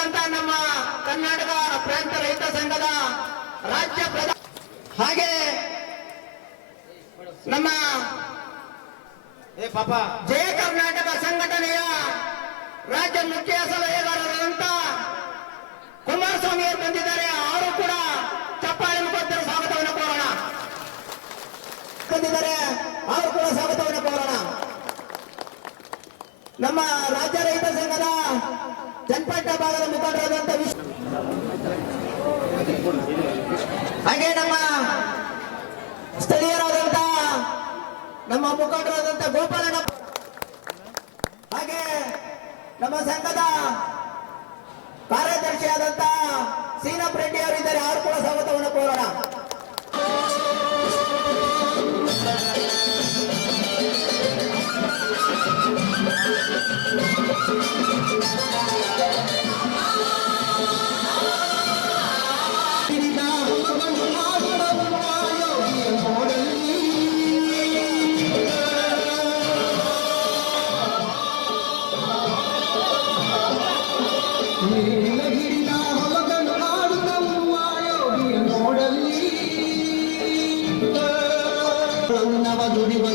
ಬಂದಂತ ನಮ್ಮ ಕರ್ನಾಟಕ ಪ್ರಾಂತ ರೈತ ಸಂಘದ ರಾಜ್ಯ ಪ್ರಧಾನ ಹಾಗೆ ನಮ್ಮ ಜಯ ಕರ್ನಾಟಕ ಸಂಘಟನೆಯ ರಾಜ್ಯ ಮುಖ್ಯ ಸಲಹೆಗಾರರಾದಂತ ಕುಮಾರಸ್ವಾಮಿ ಅವರು ಬಂದಿದ್ದಾರೆ. ಅವರು ಕೂಡ ಚಪ್ಪಾಳೆ ಮುಖಾಂತರ ಸ್ವಾಗತವನ್ನು ಕೋರೋಣ. ಬಂದಿದ್ದಾರೆ, ಅವರು ಕೂಡ ಸ್ವಾಗತವನ್ನು ಕೋರೋಣ. ನಮ್ಮ ರಾಜ್ಯ ರೈತ ಸಂಘದ ಚನ್ನಪಟ್ಟ ಭಾಗದ ಮುಖಂಡರಾದಂತ ಹಾಗೆ ನಮ್ಮ ಸ್ಥಳೀಯರಾದಂತ ನಮ್ಮ ಮುಖಂಡರಾದಂತ ಗೋಪಾಲಣ್ಣ ಹಾಗೆ ನಮ್ಮ ಸಂಘದ ಕಾರ್ಯದರ್ಶಿಯಾದಂತ ಸೀನಪ್ಪ ರೆಡ್ಡಿ ಅವರಿದ್ದಾರೆ. ಅವರು ಕೂಡ ಸ್ವಾಗತವನ್ನು ಕೋರೋಣ. ದುಡಿಯುವ